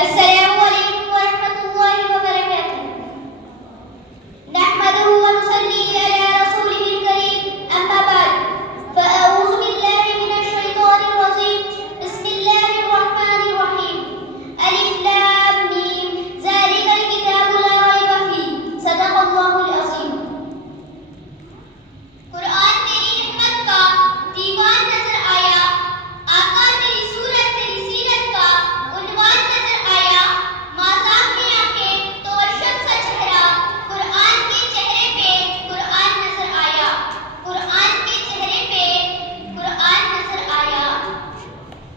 السلام علیکم ورحمۃ اللہ وبرکاتہ. نحمده ونصلي على رسوله الكريم أما بعد فأعوذ بالله من الشيطان الرجيم. بسم الله الرحمن الرحيم. ألف لام ميم ذلك الكتاب لا ريب فيه صدق الله العظيم. قرآن میری رحمت کا دیوان نظر آیا، آقا میری صورت تیری سیرت کا عنوان نظر آیا. مازاق میں آنکھیں تو ارشد سا چہرہ، قرآن کے چہرے پہ قرآن نظر آیا، قرآن کے چہرے پہ قرآن نظر آیا.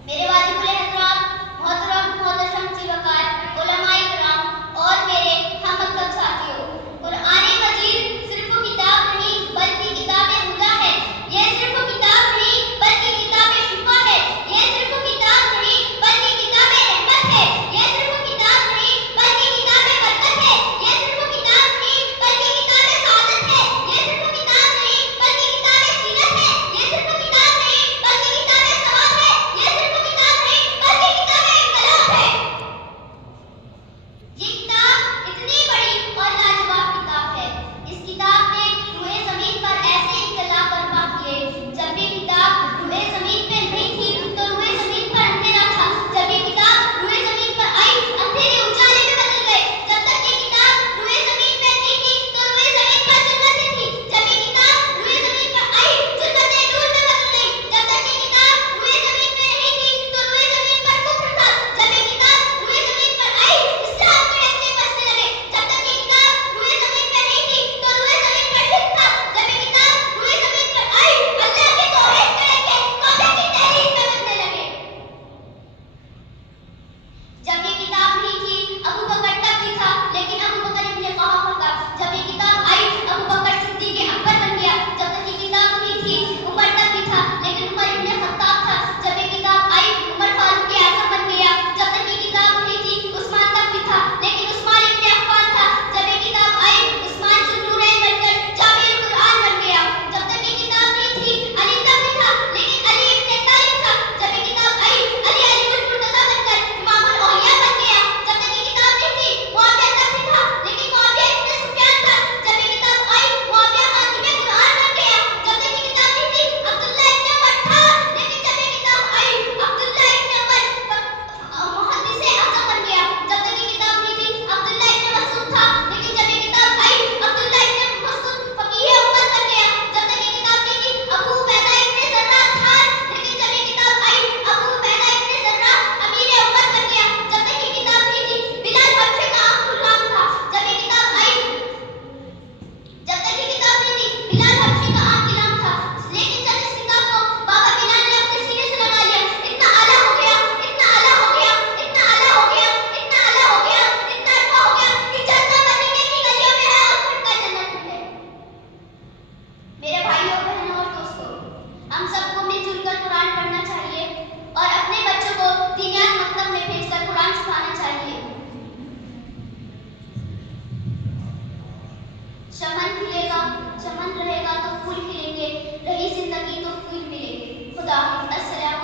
میرے واجب الحضرات، محترم محتشم سی وقار، علماء کرام اور میرے ہم مکتب ساتھیوں، قرآن مجید صرف کتاب نہیں بلکہ کتاب خدا ہے. یہ صرف کتاب نہیں بلکہ کتاب شفا ہے. یہ صرف کتاب نہیں بلکہ کتاب رحمت ہے. یہ صرف کتاب نہیں بلکہ کتاب برکت ہے. یہ صرف کتاب نہیں بلکہ کتاب سعادت ہے. یہ صرف کتاب نہیں بلکہ کتاب سیرت ہے. یہ صرف کتاب نہیں بلکہ کتاب ثواب ہے. یہ صرف کتاب نہیں بلکہ کتاب انقلاب ہے. یہ کتاب اتنی بڑی اور لاجواب کتاب ہے. اس کتاب نے روئے زمین پر ایسے انقلاب برپا کیے. جب یہ کتاب روئے زمین پہ نہیں تھی تو روئے زمین پر اندھیرا تھا. جب یہ کتاب روئے زمین پر آئی اندھیرے اجالے میں بدل گئے. جب تک یہ کتاب روئے زمین پہ نہیں تھی تو روئے زمین پر ظلمتیں تھی. جب یہ کتاب روئے زمین پر آئی ظلمتیں نور میں بدل گئی. جب تک یہ کتاب روئے زمین پہ نہیں تھی تو روئے زمین پر کفر تھا. جب یہ کتاب روئے زمین پر آئی اسلام کے ڈنڈے بجنے لگے. جب تک یہ کتاب روئے زمین پہ نہیں تھی تو روئے زمین پر شرک تھا. جب یہ کتاب روئے زمین پر آئی اللہ کی توحید کے لڑکے توبہ کی تحریک میں بننے لگے. جب یہ کتاب نہیں تھی ابو بکر تب بھی تھا لیکن ابو بکر ابن قحافہ کا. جب یہ کتاب آئی ابو بکر صدیق اکبر بن گیا. جب تک یہ کتاب نہیں تھی عمر تب بھی تھا لیکن عمر ابن خطاب تھا. جب یہ کتاب آئی عمر فاروق اعظم بن گیا. جب تک یہ کتاب نہیں تھی عثمان تب بھی تھا لیکن عثمان ابن عفان تھا. جب یہ کتاب آئی عثمان ذوالنورین بن کر جامع القرآن بن گیا. جب تک یہ کتاب نہیں تھی علی تب بھی تھا لیکن علی ابن طالب تھا. جب یہ کتاب آئی علی علی المرتضیٰ بن کر امام الاولیاء بن گیا. جب تک یہ کتاب نہیں تھی معاویہ تب بھی تھا لیکن معاویہ ابن سفیان تھا. جب یہ کتاب آئی معاویہ خاتم قرآن بن گیا. جب تک یہ کتاب نہیں تھی عبداللہ ابن عمر تھا لیکن جب یہ کتاب آئی عبداللہ ابن عمر محدث اعظم بن گیا. جب تک یہ کتاب نہیں تھی عبداللہ ابن مسعود تھا لیکن جب یہ کتاب آئی عبداللہ ابن مسعود فقیہ امت بن گیا. جب تک یہ کتاب نہیں تھی ابو عبیدہ ابن جراح تھا لیکن جب یہ کتاب آئی ابو عبیدہ ابن جراح امیر امت بن گیا. جب تک یہ کتاب نہیں تھی بلال حبشے کا عام غلام تھا. جب یہ کتاب آئی جب تک یہ کتاب نہیں تھی بلال حبشے کا عام غلام تھا لیکن جب اس کتاب کو بابا بلال نے اپنے سینے سے لگا لیا اتنا اعلیٰ ہو گیا، اتنا اعلیٰ ہو گیا، اتنا اعلیٰ ہو گیا، اتنا اعلیٰ ہو گیا، اتنا عرفہ ہو گیا کہ جنت مدینے کی گلیوں میں ہے اور پھٹکا جنت میں ہے. میرے بھائیوں بہنوں اور دوستوں، ہم سب کو مل جل کر قرآن پڑھنا چاہیے اور اپنے بچوں کو دینیات مکتب میں بھیج کر قرآن سکھانا چاہیے. چمن کھلے گا، چمن رہے گا تو پھول کھلیں گے، رہی زندگی تو پھول ملیں گے. خدا حافظ. السلام